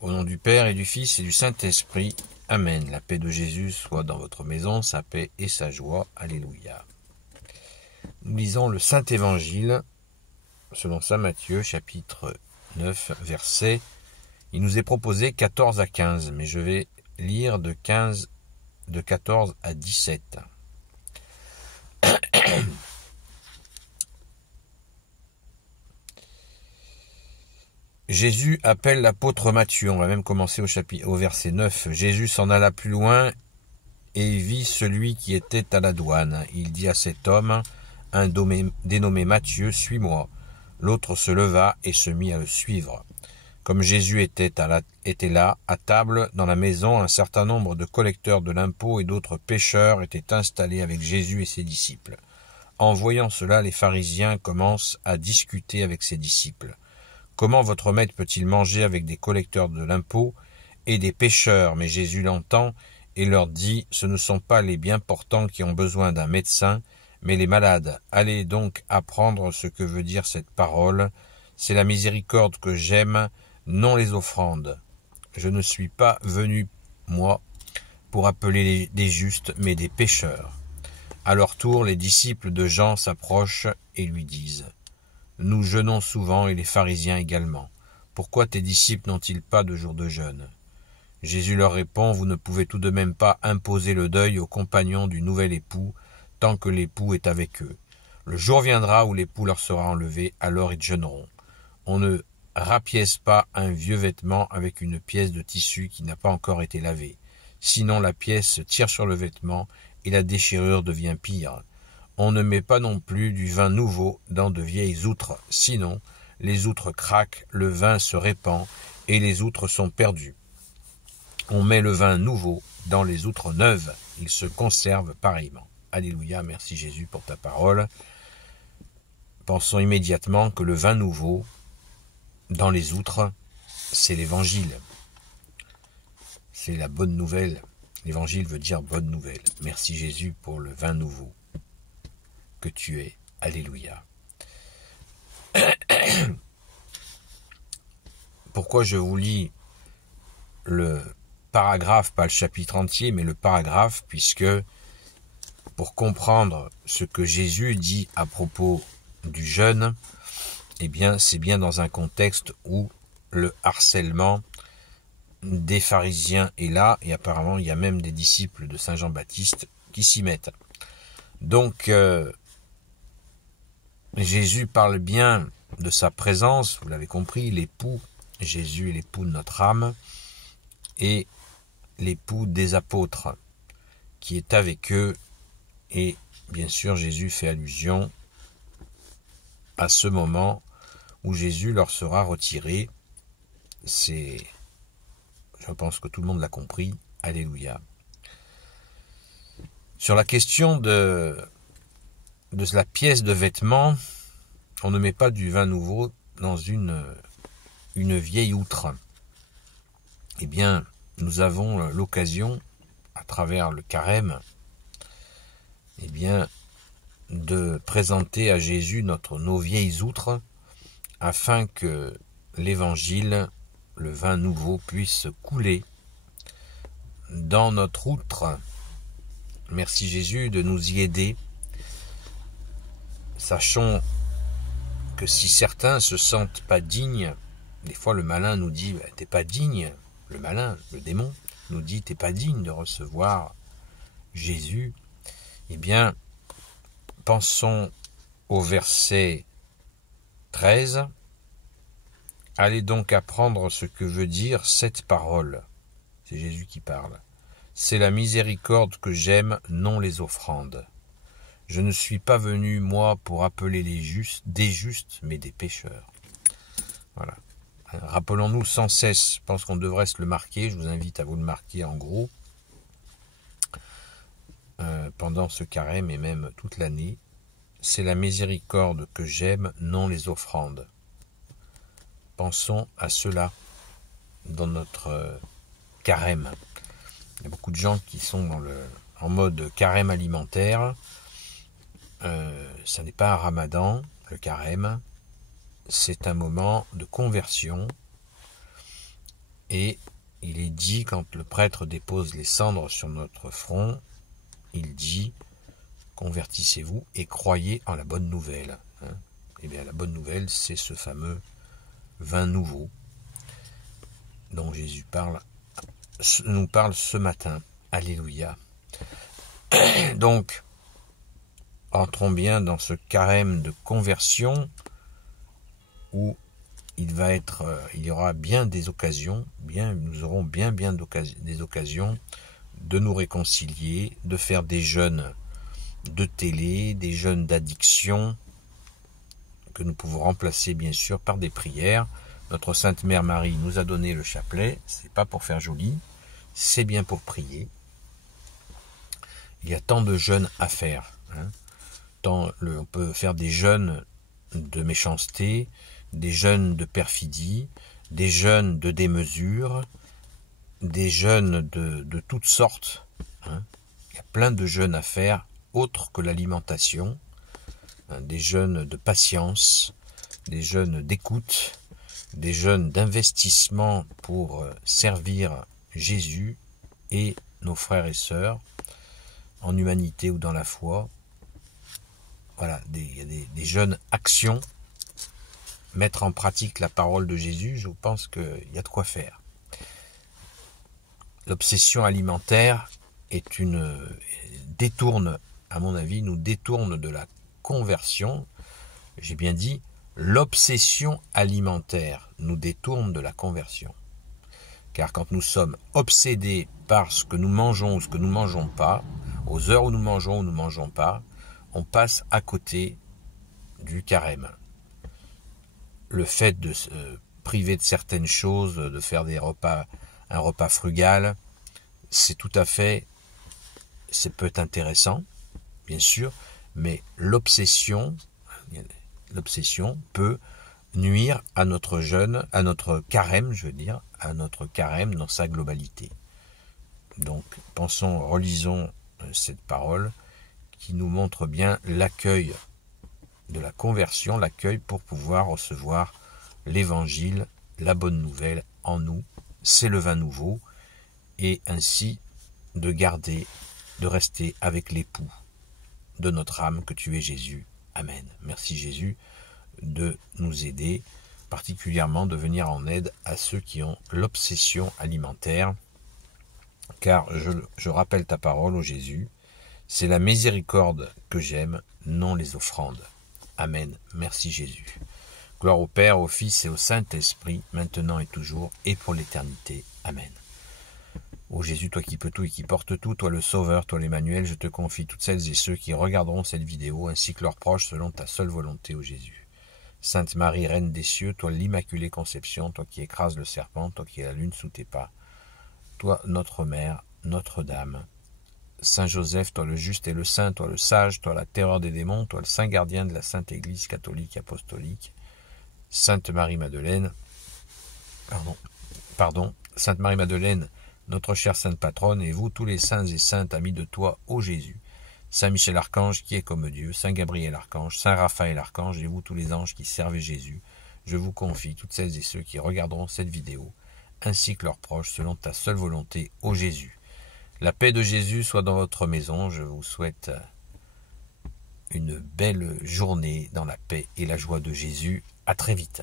Au nom du Père et du Fils et du Saint-Esprit. Amen. La paix de Jésus soit dans votre maison, sa paix et sa joie. Alléluia. Nous lisons le Saint-Évangile selon saint Matthieu, chapitre 9, verset. Il nous est proposé 14 à 15, mais je vais lire de 14 à 17. Jésus appelle l'apôtre Matthieu. On va même commencer au verset 9. Jésus s'en alla plus loin et vit celui qui était à la douane. Il dit à cet homme, un dénommé Matthieu, « Suis-moi ». L'autre se leva et se mit à le suivre. Comme Jésus était là, à table, dans la maison, un certain nombre de collecteurs de l'impôt et d'autres pécheurs étaient installés avec Jésus et ses disciples. En voyant cela, les pharisiens commencent à discuter avec ses disciples. Comment votre maître peut-il manger avec des collecteurs de l'impôt et des pécheurs? Mais Jésus l'entend et leur dit, ce ne sont pas les bien portants qui ont besoin d'un médecin, mais les malades. Allez donc apprendre ce que veut dire cette parole. C'est la miséricorde que j'aime, non les offrandes. Je ne suis pas venu, moi, pour appeler des justes, mais des pécheurs. À leur tour, les disciples de Jean s'approchent et lui disent, nous jeûnons souvent et les pharisiens également. Pourquoi tes disciples n'ont-ils pas de jour de jeûne? Jésus leur répond, vous ne pouvez tout de même pas imposer le deuil aux compagnons du nouvel époux tant que l'époux est avec eux. Le jour viendra où l'époux leur sera enlevé, alors ils jeûneront. On ne rapièce pas un vieux vêtement avec une pièce de tissu qui n'a pas encore été lavée. Sinon la pièce se tire sur le vêtement et la déchirure devient pire. On ne met pas non plus du vin nouveau dans de vieilles outres, sinon les outres craquent, le vin se répand et les outres sont perdues. On met le vin nouveau dans les outres neuves, il se conserve pareillement. Alléluia, merci Jésus pour ta parole. Pensons immédiatement que le vin nouveau dans les outres, c'est l'évangile. C'est la bonne nouvelle. L'évangile veut dire bonne nouvelle. Merci Jésus pour le vin nouveau que tu es. Alléluia. Pourquoi je vous lis le paragraphe, pas le chapitre entier, mais le paragraphe, puisque pour comprendre ce que Jésus dit à propos du jeûne, eh bien, c'est bien dans un contexte où le harcèlement des pharisiens est là, et apparemment il y a même des disciples de Saint Jean-Baptiste qui s'y mettent. Donc, Jésus parle bien de sa présence, vous l'avez compris, l'époux, Jésus est l'époux de notre âme, et l'époux des apôtres, qui est avec eux, et bien sûr Jésus fait allusion à ce moment où Jésus leur sera retiré. Je pense que tout le monde l'a compris, alléluia. Sur la question de la pièce de vêtement, on ne met pas du vin nouveau dans une vieille outre. Eh bien, nous avons l'occasion, à travers le carême, eh bien, de présenter à Jésus nos vieilles outres, afin que l'évangile, le vin nouveau, puisse couler dans notre outre. Merci Jésus de nous y aider. Sachons que si certains se sentent pas dignes, des fois le malin nous dit « t'es pas digne », le malin, le démon, nous dit « t'es pas digne de recevoir Jésus », eh bien, pensons au verset 13. « Allez donc apprendre ce que veut dire cette parole. » C'est Jésus qui parle. « C'est la miséricorde que j'aime, non les offrandes. Je ne suis pas venu, moi, pour appeler des justes, mais des pécheurs. » Voilà. Rappelons-nous sans cesse, je pense qu'on devrait se le marquer, je vous invite à vous le marquer en gros, pendant ce carême et même toute l'année. C'est la miséricorde que j'aime, non les offrandes. Pensons à cela dans notre carême. Il y a beaucoup de gens qui sont en mode carême alimentaire. Ça n'est pas un ramadan, le carême. C'est un moment de conversion Et il est dit, quand le prêtre dépose les cendres sur notre front, il dit, convertissez-vous et croyez en la bonne nouvelle. Eh bien, la bonne nouvelle, c'est ce fameux vin nouveau dont Jésus nous parle ce matin. Alléluia. Donc, entrons bien dans ce carême de conversion où il y aura bien des occasions, nous aurons bien des occasions de nous réconcilier, de faire des jeûnes de télé, des jeûnes d'addiction, que nous pouvons remplacer bien sûr par des prières. Notre Sainte Mère Marie nous a donné le chapelet, c'est pas pour faire joli, c'est bien pour prier. Il y a tant de jeûnes à faire. On peut faire des jeûnes de méchanceté, des jeûnes de perfidie, des jeûnes de démesure, des jeûnes de toutes sortes. Il y a plein de jeûnes à faire, autres que l'alimentation, des jeûnes de patience, des jeûnes d'écoute, des jeûnes d'investissement pour servir Jésus et nos frères et sœurs, en humanité ou dans la foi. Voilà, il y a des jeûnes actions, mettre en pratique la parole de Jésus, je pense qu'il y a de quoi faire. L'obsession alimentaire détourne, à mon avis, nous détourne de la conversion. J'ai bien dit, l'obsession alimentaire nous détourne de la conversion. Car quand nous sommes obsédés par ce que nous mangeons ou ce que nous ne mangeons pas, aux heures où nous mangeons ou nous ne mangeons pas, on passe à côté du carême. Le fait de se priver de certaines choses, de faire un repas frugal, c'est peut être intéressant, bien sûr, mais l'obsession peut nuire à notre jeûne, à notre carême, à notre carême dans sa globalité. Donc, relisons cette parole qui nous montre bien l'accueil de la conversion, l'accueil pour pouvoir recevoir l'évangile, la bonne nouvelle en nous, c'est le vin nouveau, et ainsi de rester avec l'époux de notre âme que tu es Jésus. Amen. Merci Jésus de nous aider, particulièrement de venir en aide à ceux qui ont l'obsession alimentaire, car je rappelle ta parole, ô Jésus, c'est la miséricorde que j'aime, non les offrandes. Amen. Merci Jésus. Gloire au Père, au Fils et au Saint-Esprit, maintenant et toujours, et pour l'éternité. Amen. Ô Jésus, toi qui peux tout et qui portes tout, toi le Sauveur, toi l'Emmanuel, je te confie toutes celles et ceux qui regarderont cette vidéo, ainsi que leurs proches, selon ta seule volonté, ô Jésus. Sainte Marie, Reine des cieux, toi l'Immaculée Conception, toi qui écrases le serpent, toi qui es la lune sous tes pas, toi notre Mère, Notre-Dame, Saint Joseph, toi le juste et le saint, toi le sage, toi la terreur des démons, toi le saint gardien de la Sainte Église catholique apostolique, Sainte Marie-Madeleine, Sainte Marie-Madeleine, notre chère sainte patronne, et vous tous les saints et saintes amis de toi, ô Jésus, Saint Michel Archange qui est comme Dieu, Saint Gabriel Archange, Saint Raphaël Archange, et vous tous les anges qui servez Jésus, je vous confie toutes celles et ceux qui regarderont cette vidéo, ainsi que leurs proches, selon ta seule volonté, ô Jésus. La paix de Jésus soit dans votre maison. Je vous souhaite une belle journée dans la paix et la joie de Jésus. À très vite.